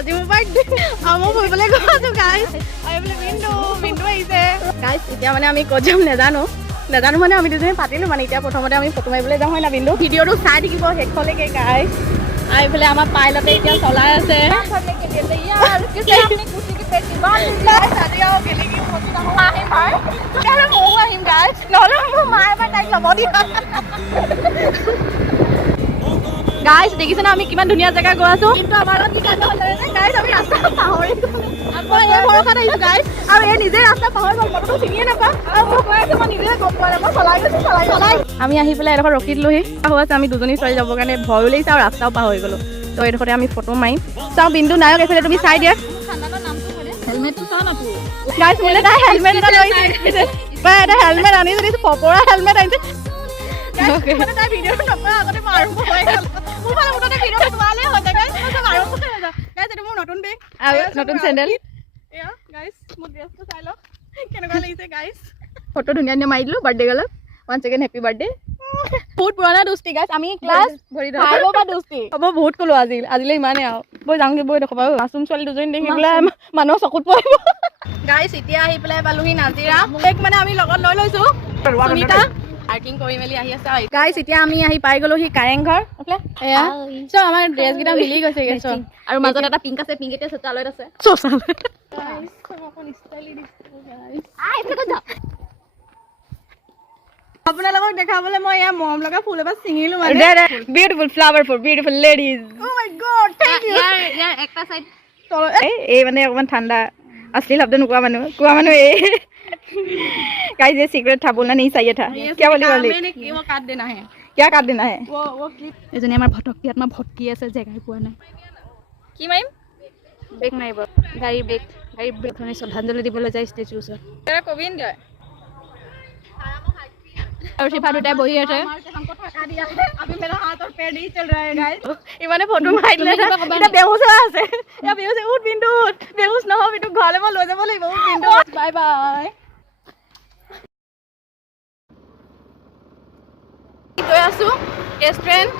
আজি মোৰ বাৰ্থডে মই ফুৰিবলৈ গৈছোঁ গাইছ বোলে মিণ্টু আহিছে গাইছ এতিয়া মানে আমি ক'ত যাম নাজানো মানে আমি দুজনী পাতিলোঁ মানে এতিয়া প্ৰথমতে আমি ফটো মাৰিবলৈ যাম হয় না বিন্দু ভিডিঅ'টো চাই থাকিব শেষলৈকে গাইছ এইফালে আমাৰ পাইলটে এতিয়া চলাই আছে আহিম গাইছ নহ'লে মোৰ মায়ে এবাৰ তাইক ল'ব দিয়া গাইছ দেখিছে না আমি কিমান ধুনীয়া জেগা গৈ আছো কিন্তু আমাৰ গাইছ আমি ৰাস্তা পাহৰি আকৌ এই ভৰসাত আহিছো গাইছ আৰু এই নিজে ৰাস্তা পাহৰি গ'ল মইতো চিনিয়ে নাপাওঁ আৰু মই কৈ আছো মই নিজে গম পোৱা নাই মই চলাই আমি আহি পেলাই এডোখৰ ৰখি দিলোহি হৈ আছে আমি দুজনী ছোৱালী যাবৰ কাৰণে ভয়ো লাগিছে আৰু ৰাস্তাও পাহৰি গ'লো তো এইডোখৰতে আমি ফটো মাৰিম চাওঁ বিন্দু নায়ক এইফালে তুমি চাই দিয়া হেলমেটটো চাওঁ না গাইছ মোলে তাই হেলমেট এটা লৈ আহিছে এটা হেলমেট আনি যদি পপৰা হেলমেট আনিছে তাই ভিডিঅ'টো নকৰা আগতে মই আৰম্ভ হৈ গ'ল মোৰ ফালে মুঠতে ভিডিঅ'টো চোৱালেই হৈ যায় গাইছ মই চব আৰম্ভ হৈ যায় গাইছ এইটো মোৰ নতুন বেগ আৰু নতুন চেণ্ডেল এয়া গাইছ মোৰ ড্ৰেছটো চাই লওক কেনেকুৱা লাগিছে গাইছ ফটো ধুনীয়া ধুনীয়া মাৰি দিলোঁ বাৰ্থডে গ'লত ওৱান ছেকেণ্ড হেপী বাৰ্থডে বহুত পুৰণা দোস্তি গাইছ আমি ক্লাছ ফাইভৰ পৰা দোস্তি হ'ব বহুত ক'লো আজিলৈ ইমানেই আৰু বৈ যাওঁগৈ বৈ দেখুৱাব মাছুম ছোৱালী দুজনী দেখি পেলাই মানুহৰ চকুত পৰিব গাইছ এতিয়া আহি পেলাই পালোহি নাজিৰা এক মানে আমি লগত লৈ লৈছোঁ সুনিতা পাৰ্কিং কৰি মেলি আহি আছে গাইছ এতিয়া আমি আহি পাই গ'লোহি কাৰেংঘৰ এয়া চ' আমাৰ ড্ৰেছকেইটা মিলি গৈছে আৰু মাজত এটা পিংক আছে পিংক এতিয়া চোতালত আছে আপোনালোকক দেখাবলৈ মই এয়া মৰম লগা ফুল এবাৰ ছিঙিলো মানে beautiful flower for beautiful ladies oh my god thank you ইয়াৰ একটা সাইড এই মানে অকমান ঠাণ্ডা असली शब्द नुकुआ मानु ए गाइस ये सीक्रेट था बोलना नहीं चाहिए था क्या बोली मैंने वो काट देना है क्या काट देना है वो क्लिप एजनी আমাৰ ভটকি আত্মা ভটকি আছে জেগাই পোৱা নাই কি মাইম বেক মাইব গাড়ী বেক ধৰণে শ্ৰদ্ধাঞ্জলি দিবলৈ যায় ষ্টেচু ওচৰত তেৰা কবিন যায় और शिफा दुटाই বহি আছে हमको ठका दिया अभी मेरा हाथ और पैर नहीं चल रहा है गाइस इमाने फोटो मारिले এটা বেহুছ আছে या बेहुस उठ बिंदु बेहुस न हो बिंदु घरले म লৈ যাব লাগিব উঠ बिंदु बाय बाय গৈ আছো ৰেষ্টুৰেন্ট